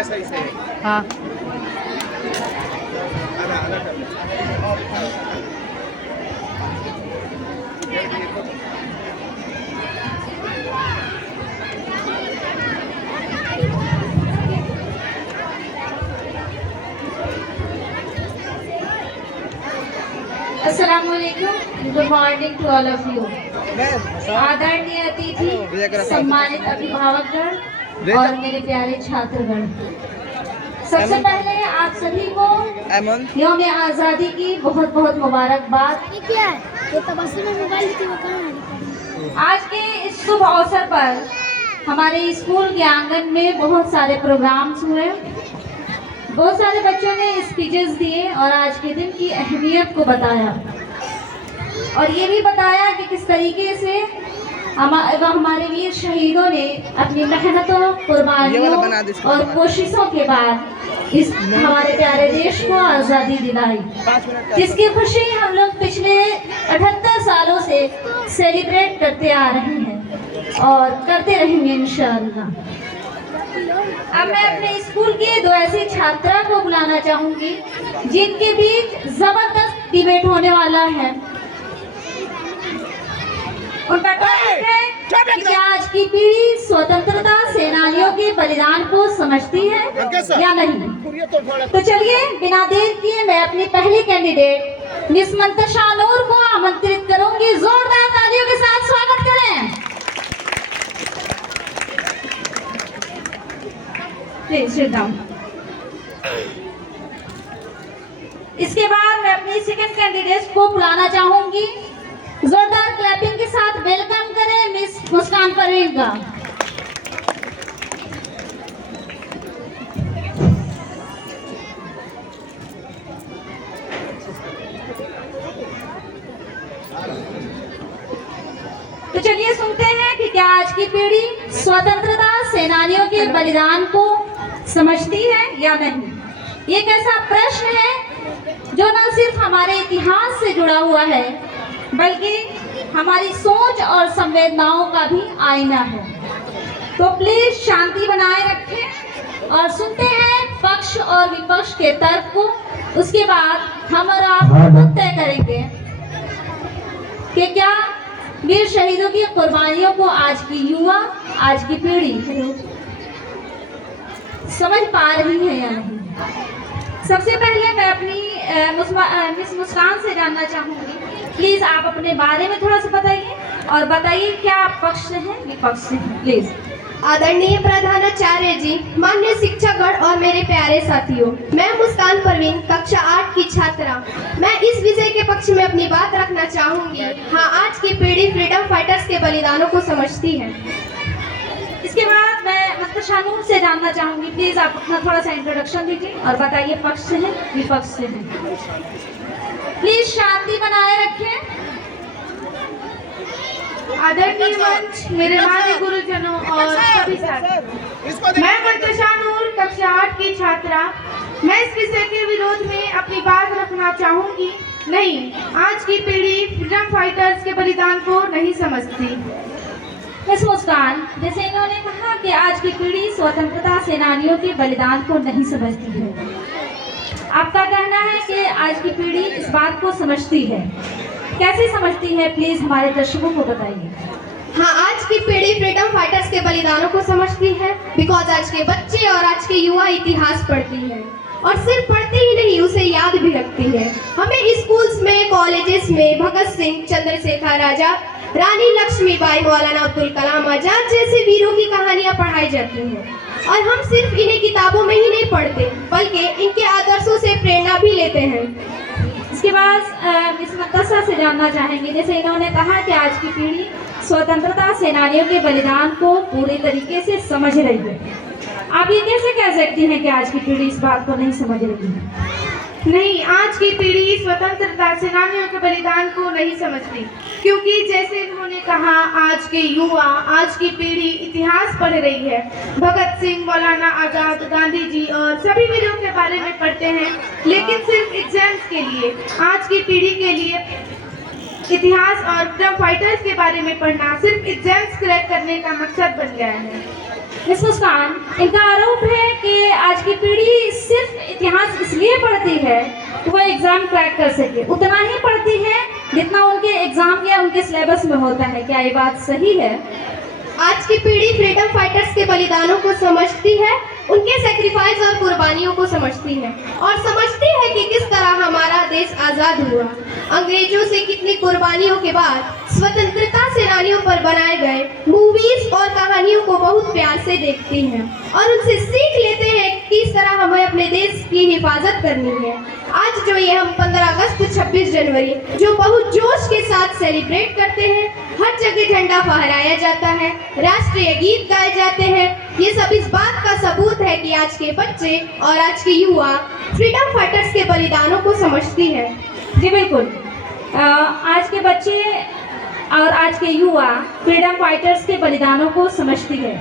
ऐसा ही से हाँ अस्सलामुअलैकुम, good morning to all of you. आदरणीय अतिथि, सम्मानित अभिभावकगण और मेरे प्यारे छात्रगण, सबसे पहले आप सभी को यौम आज़ादी की बहुत बहुत मुबारकबाद। आज के इस शुभ अवसर पर हमारे स्कूल के आंगन में बहुत सारे प्रोग्राम्स हुए, बहुत सारे बच्चों ने स्पीचेस दिए और आज के दिन की अहमियत को बताया और ये भी बताया कि किस तरीके से हमारे वीर शहीदों ने अपनी मेहनतों, कुर्बानियों और कोशिशों के बाद इस हमारे प्यारे देश को आज़ादी दिलाई, जिसकी खुशी हम लोग पिछले 78 सालों से सेलिब्रेट करते आ रहे हैं और करते रहेंगे इंशाअल्लाह। अब मैं अपने स्कूल के दो ऐसी छात्रा को बुलाना चाहूंगी जिनके बीच जबरदस्त डिबेट होने वाला है। उनका टॉपिक है कि आज की पीढ़ी स्वतंत्रता सेनानियों के बलिदान को समझती है या नहीं। तो चलिए बिना देर किए मैं अपनी पहली कैंडिडेट मिस मंतशा नूर को आमंत्रित करूंगी। जोरदार तालियों के साथ स्वागत करें। Please sit down. इसके बाद मैं अपनी सेकंड कैंडिडेट को बुलाना चाहूंगी। जोरदार क्लैपिंग के साथ वेलकम करें मिस मुस्कान परवीन का। तो चलिए सुनते हैं कि क्या आज की पीढ़ी स्वतंत्रता सेनानियों के बलिदान को समझती है या नहीं। ये एक ऐसा प्रश्न है जो न सिर्फ हमारे इतिहास से जुड़ा हुआ है बल्कि हमारी सोच और संवेदनाओं का भी आईना है। तो प्लीज शांति बनाए रखें और सुनते हैं पक्ष और विपक्ष के तर्क को। उसके बाद हम और आप खुद तय करेंगे कि क्या वीर शहीदों की कुर्बानियों को आज की युवा, आज की पीढ़ी समझ पा रही है या नहीं। सबसे पहले मैं अपनी मिस मुस्कान से जानना चाहूंगी। प्लीज आप अपने बारे में थोड़ा सा बताइए और बताइए क्या आप पक्ष से हैं विपक्ष से हैं। प्लीज। आदरणीय प्रधानाचार्य जी, मान्य शिक्षकगण और मेरे प्यारे साथियों, मैं मुस्कान परवीन कक्षा 8 की छात्रा। मैं इस विषय के पक्ष में अपनी बात रखना चाहूंगी। हाँ, आज की पीढ़ी फ्रीडम फाइटर्स के बलिदानों को समझती है। इसके बाद मैं मंतशा नूर से जानना चाहूंगी। प्लीज आप अपना थोड़ा सा इंट्रोडक्शन दीजिए और बताइए पक्ष से हैं विपक्ष से हैं। प्लीज शांति बनाए रखें। आदरणीय मंच, मेरे मान्य गुरुजनों और सभी साथी, मैं मंतशा नूर कक्षा 8 की छात्रा। मैं इस विषय के विरोध में अपनी बात रखना चाहूंगी। नहीं, आज की पीढ़ी फ्रीडम फाइटर्स के बलिदान को नहीं समझती। मिस मुस्कान, जैसे इन्होंने कहा कि आज की पीढ़ी स्वतंत्रता सेनानियों के बलिदान को नहीं समझती है, आपका कहना है कि आज की पीढ़ी इस बात को समझती है। कैसे समझती है, प्लीज हमारे दर्शकों को बताइए। हाँ, आज की पीढ़ी फ्रीडम फाइटर्स के बलिदानों को समझती है बिकॉज आज के बच्चे और आज के युवा इतिहास पढ़ती है और सिर्फ पढ़ते ही नहीं, उसे याद भी रखती है। हमें स्कूल्स में, कॉलेजेस में भगत सिंह, चंद्रशेखर आजाद, रानी लक्ष्मीबाई, मौलाना अब्दुल कलाम आजाद जैसे वीरों की कहानियां पढ़ाई जाती हैं और हम सिर्फ इन्हें किताबों में ही नहीं पढ़ते बल्कि इनके आदर्शों से प्रेरणा भी लेते हैं। इसके बाद मिस मंतशा से जानना चाहेंगे। जैसे इन्होंने कहा कि आज की पीढ़ी स्वतंत्रता सेनानियों के बलिदान को पूरे तरीके से समझ रही है, आप ये कैसे कह सकती हैं कि आज की पीढ़ी इस बात को नहीं समझ रही है। नहीं, आज की पीढ़ी स्वतंत्रता सेनानियों के बलिदान को नहीं समझती, क्योंकि जैसे इन्होंने कहा, आज के युवा, आज की पीढ़ी इतिहास पढ़ रही है। भगत सिंह, मौलाना आजाद, गांधी जी और सभी वीरों के बारे में पढ़ते हैं, लेकिन सिर्फ एग्जाम्स के लिए। आज की पीढ़ी के लिए इतिहास और फ्रीडम फाइटर्स के बारे में पढ़ना सिर्फ एग्जाम्स क्रैक करने का मकसद बन गया है। मिस मुस्कान, इनका आरोप है कि आज की पीढ़ी सिर्फ इतिहास इसलिए पढ़ती है कि वो एग्जाम क्रैक कर सके, उतना ही पढ़ती है जितना उनके एग्जाम या उनके सिलेबस में होता है। क्या ये बात सही है? आज की पीढ़ी फ्रीडम फाइटर्स के बलिदानों को समझती है, उनके सेक्रीफाइस और कुर्बानियों को समझती है, और समझती है कि किस तरह हमारा देश आज़ाद हुआ। अंग्रेजों से कितनी कुर्बानियों के बाद स्वतंत्रता सेनानियों पर बनाए गए मूवीज और कहानियों को बहुत प्यार से देखती हैं और उनसे सीख लेते हैं कि किस तरह हमें अपने देश की हिफाजत करनी है। आज जो ये हम 15 अगस्त 26 जनवरी जो बहुत जोश के साथ सेलिब्रेट करते हैं, हर जगह झंडा फहराया जाता है, राष्ट्रीय गीत गाए जाते हैं, ये सब इस बात का सबूत है कि आज के बच्चे और आज के युवा फ्रीडम फाइटर्स के बलिदानों को समझती है। जी बिल्कुल, आज के बच्चे और आज के युवा फ्रीडम फाइटर्स के बलिदानों को समझती है।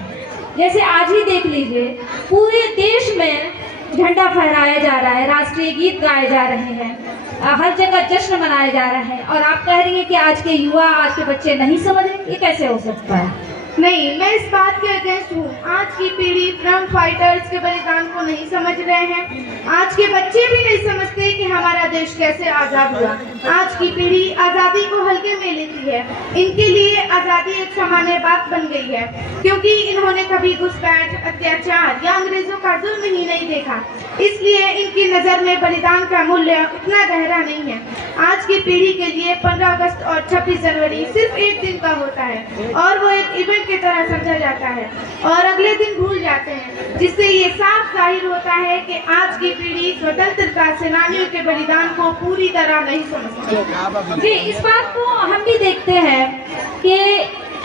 जैसे आज ही देख लीजिए, पूरे देश में झंडा फहराया जा रहा है, राष्ट्रीय गीत गाए जा रहे हैं, हर जगह जश्न मनाए जा रहे हैं, और आप कह रही हैं कि आज के युवा, आज के बच्चे नहीं समझ रहे। ये कैसे हो सकता है? नहीं, मैं इस बात के अगेंस्ट हूँ। आज की पीढ़ी फ्रीडम फाइटर्स के बलिदान को नहीं समझ रहे हैं। आज के बच्चे भी नहीं समझते कि हमारा देश कैसे आज़ाद हुआ। आज की पीढ़ी आज़ादी को हल्के में लेती है। इनके लिए आज़ादी एक सामान्य बात बन गई है, क्योंकि इन्होंने कभी घुसपैठ, अत्याचार या अंग्रेजों का जुल्म ही नहीं देखा, इसलिए इनकी नज़र में बलिदान का मूल्य उतना गहरा नहीं है। आज की पीढ़ी के लिए 15 अगस्त और 26 जनवरी सिर्फ एक दिन का होता है और वो एक इवेंट की तरह समझा जाता है और अगले दिन भूल जाते हैं, जिससे ये साफ जाहिर होता है कि आज की पीढ़ी स्वतंत्रता सेनानियों के बलिदान को पूरी तरह नहीं समझती। जी, इस बात को हम भी देखते हैं कि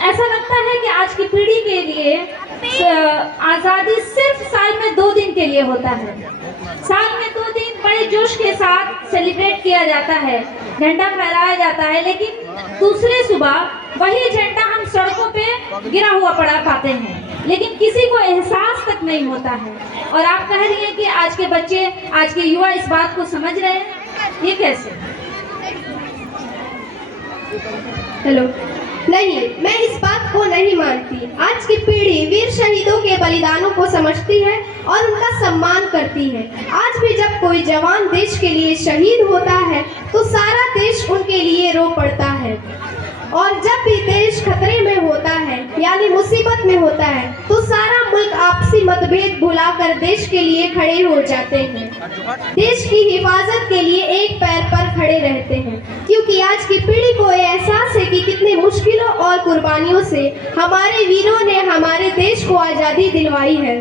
ऐसा लगता है कि आज की पीढ़ी के लिए आज़ादी सिर्फ साल में 2 दिन के लिए होता है। साल में 2 दिन बड़े जोश के साथ सेलिब्रेट किया जाता है, झंडा फहराया जाता है, लेकिन दूसरे सुबह वही झंडा हम सड़कों पे गिरा हुआ पड़ा पाते हैं, लेकिन किसी को एहसास तक नहीं होता है। और आप कह रही हैं कि आज के बच्चे, आज के युवा इस बात को समझ रहे हैं, ये कैसे? हेलो, नहीं, मैं इस बात को नहीं मानती। आज की पीढ़ी वीर शहीदों के बलिदानों को समझती है और उनका सम्मान करती है। आज भी जब कोई जवान देश के लिए शहीद होता है तो सारा देश उनके लिए रो पड़ता है, और जब भी देश खतरे में होता है यानी मुसीबत में होता है तो सारा मुल्क आपसी मतभेद भुलाकर देश के लिए खड़े हो जाते हैं, देश की हिफाजत के लिए एक पैर पर खड़े रहते हैं, क्योंकि आज की पीढ़ी को ये एहसास है कि कितनी मुश्किलों और कुर्बानियों से हमारे वीरों ने हमारे देश को आज़ादी दिलवाई है।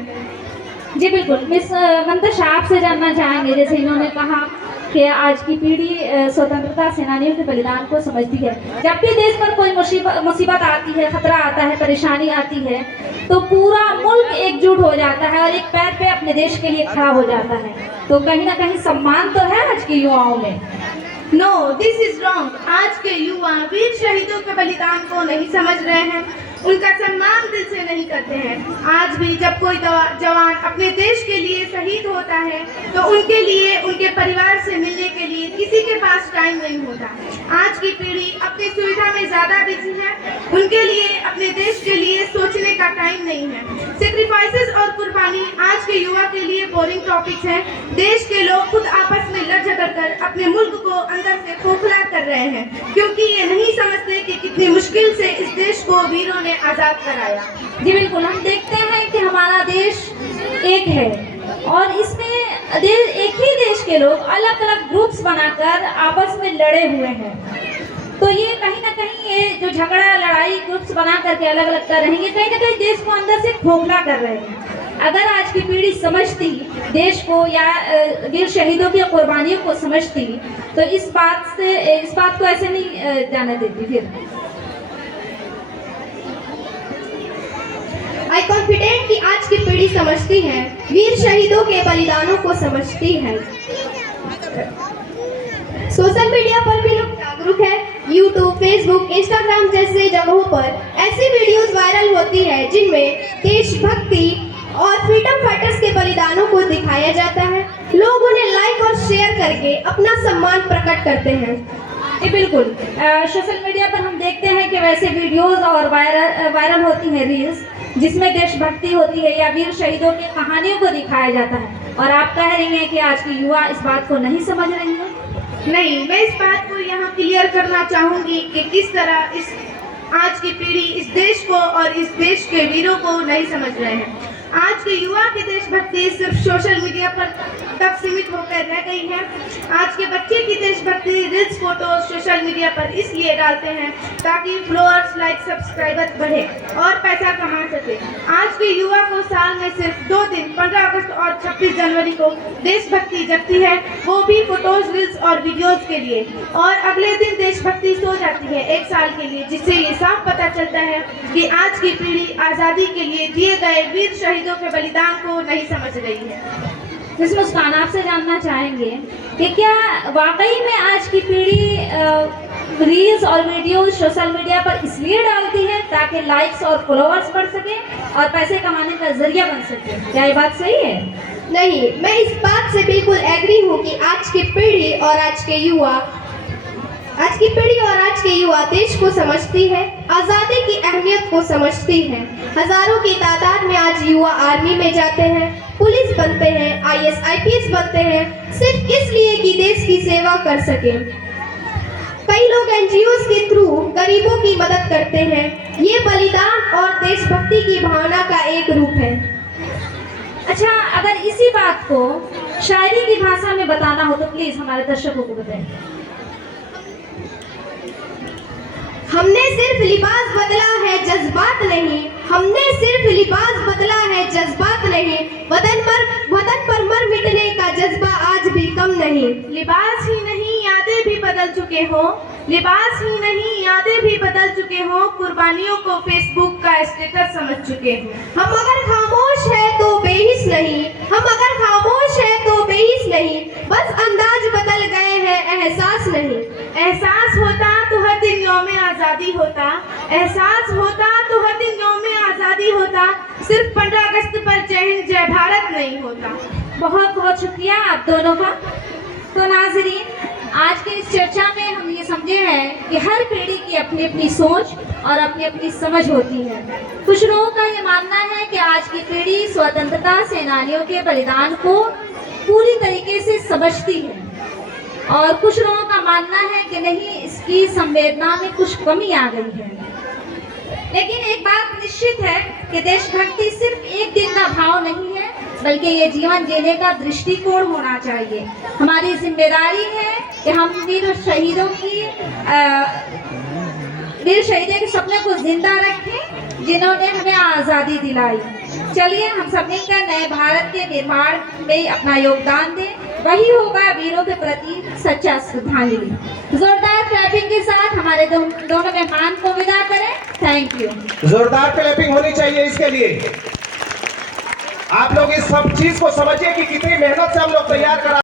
जी बिल्कुल, मिस मंतशा, आपसे जानना चाहेंगे, जैसे इन्होंने कहा कि आज की पीढ़ी स्वतंत्रता सेनानियों के बलिदान को समझती है। जब भी देश पर कोई मुसीबत आती है, खतरा आता है, परेशानी आती है, तो पूरा मुल्क एकजुट हो जाता है और एक पैर पे अपने देश के लिए खड़ा हो जाता है। तो कहीं ना कहीं सम्मान तो है आज के युवाओं में। No, this is wrong. आज के युवा वीर शहीदों के बलिदान को नहीं समझ रहे हैं, उनका सम्मान दिल से नहीं करते हैं। आज भी जब कोई जवान अपने देश के लिए शहीद होता है तो उनके लिए, उनके परिवार से मिलने के लिए किसी के पास टाइम नहीं होता। आज की पीढ़ी अपनी सुविधा में ज़्यादा बिजी है, उनके लिए अपने देश के लिए सोचने का टाइम नहीं है। सेक्रीफाइसेस और कुर्बानी आज के युवा के लिए बोरिंग टॉपिक्स हैं। देश के लोग खुद आपस में लड़ झगड़ कर अपने मुल्क को अंदर से खोखला कर रहे हैं, क्योंकि ये नहीं समझते कि कितनी मुश्किल से इस देश को वीरों ने आज़ाद कराया। जी बिल्कुल, हम देखते हैं कि हमारा देश एक है और इसमें एक ही देश के लोग अलग अलग ग्रुप्स बनाकर आपस में लड़े हुए हैं। तो ये कहीं ना कहीं ये जो झगड़ा, लड़ाई ग्रुप्स बना करके अलग अलग कर रहे हैं, ये कहीं ना कहीं देश को अंदर से खोखला कर रहे हैं। अगर आज की पीढ़ी समझती देश को या वीर शहीदों की कुर्बानियों को समझती तो इस बात को ऐसे नहीं जाने देती। फिर आई कॉन्फिडेंट कि आज की पीढ़ी समझती है, वीर शहीदों के बलिदानों को समझती है। है। सोशल मीडिया पर भी लोग जागरूक है। यूट्यूब, फेसबुक, इंस्टाग्राम जैसे जगहों पर ऐसी वीडियोस वायरल होती है जिनमें देशभक्ति और फ्रीडम फाइटर्स के बलिदानों को दिखाया जाता है। लोग उन्हें लाइक और शेयर करके अपना सम्मान प्रकट करते हैं। जी बिल्कुल। सोशल मीडिया पर हम देखते हैं कि वैसे वीडियोस और वायरल होती हैं रील्स जिसमें देशभक्ति होती है या वीर शहीदों की कहानियों को दिखाया जाता है, और आप कह रही हैं कि आज की युवा इस बात को नहीं समझ रही है। नहीं, मैं इस बात को यहाँ क्लियर करना चाहूँगी कि किस तरह इस आज की पीढ़ी इस देश को और इस देश के वीरों को नहीं समझ रहे हैं। आज के युवा की देशभक्ति सिर्फ सोशल मीडिया पर तक सीमित होकर रह गई है। आज के बच्चे की देशभक्ति रील्स, फोटोज सोशल मीडिया पर इसलिए डालते हैं ताकि फॉलोअर्स, लाइक, सब्सक्राइबर्स बढ़े और पैसा कमा सके। आज के युवा को साल में सिर्फ 2 दिन 15 अगस्त और 26 जनवरी को देशभक्ति जगती है, वो भी फोटोज, रील्स और वीडियोज के लिए, और अगले दिन देशभक्ति सो जाती है 1 साल के लिए, जिससे ये साफ पता चलता है कि आज की पीढ़ी आज़ादी के लिए दिए गए वीर शहीदों के बलिदान को नहीं समझ रही है। मिस मुस्कान, आपसे जानना चाहेंगे कि क्या वाकई में आज की पीढ़ी रील्स और वीडियो सोशल मीडिया पर इसलिए डालती है ताकि लाइक्स और फॉलोअर्स बढ़ सके और पैसे कमाने का जरिया बन सके? क्या ये बात सही है? नहीं, मैं इस बात से बिल्कुल एग्री हूँ कि आज की पीढ़ी और आज के युवा देश को समझती है, आज़ादी की अहमियत को समझती है। हजारों की तादाद में आज युवा आर्मी में जाते हैं, पुलिस बनते हैं, IAS, IPS बनते हैं, सिर्फ इसलिए कि देश की सेवा कर सके। कई लोग NGOs के थ्रू गरीबों की मदद करते हैं। ये बलिदान और देशभक्ति की भावना का एक रूप है। अच्छा, अगर इसी बात को शायरी की भाषा में बताना हो तो प्लीज हमारे दर्शकों को बताएं। हमने सिर्फ लिबास बदला है, जज्बात नहीं। हमने सिर्फ लिबास बदला है, जज्बात नहीं। वतन पर मर मिटने का जज्बा आज भी कम नहीं। लिबास ही नहीं, यादें भी बदल चुके हो। लिबास ही नहीं, यादें भी बदल चुके हो। कुर्बानियों को फेसबुक का स्टेटस समझ चुके हो। हम अगर खामोश है तो बेहिस नहीं। हम अगर खामोश है तो बेहिस नहीं। बस अंदाज बदल गए हैं, एहसास नहीं। एहसास होता तो हर दिन यौम आज़ादी होता। एहसास होता तो हर दिन यौम आज़ादी होता। सिर्फ 15 अगस्त पर जय हिंद जय भारत नहीं होता। बहुत बहुत शुक्रिया आप दोनों का। तो नाज़रीन, आज के इस चर्चा में हम ये समझे हैं कि हर पीढ़ी की अपनी अपनी सोच और अपनी अपनी समझ होती है। कुछ लोगों का ये मानना है कि आज की पीढ़ी स्वतंत्रता सेनानियों के बलिदान को पूरी तरीके से समझती है, और कुछ लोगों का मानना है कि नहीं, इसकी संवेदना में कुछ कमी आ गई है। लेकिन एक बात निश्चित है कि देशभक्ति सिर्फ एक दिन का भाव नहीं है, बल्कि ये जीवन जीने का दृष्टिकोण होना चाहिए। हमारी जिम्मेदारी है कि हम वीर शहीदों के सपने को जिंदा रखें जिन्होंने हमें आज़ादी दिलाई। चलिए हम सभी का नए भारत के निर्माण में अपना योगदान दें, वही होगा वीरों के प्रति सच्चा श्रद्धांजलि। जोरदार क्लैपिंग के साथ हमारे दोनों मेहमान को विदा करें। Thank you. जोरदार क्लैपिंग होनी चाहिए इसके लिए। आप लोग इस सब चीज को समझिए कि कितनी मेहनत से हम लोग तैयार करा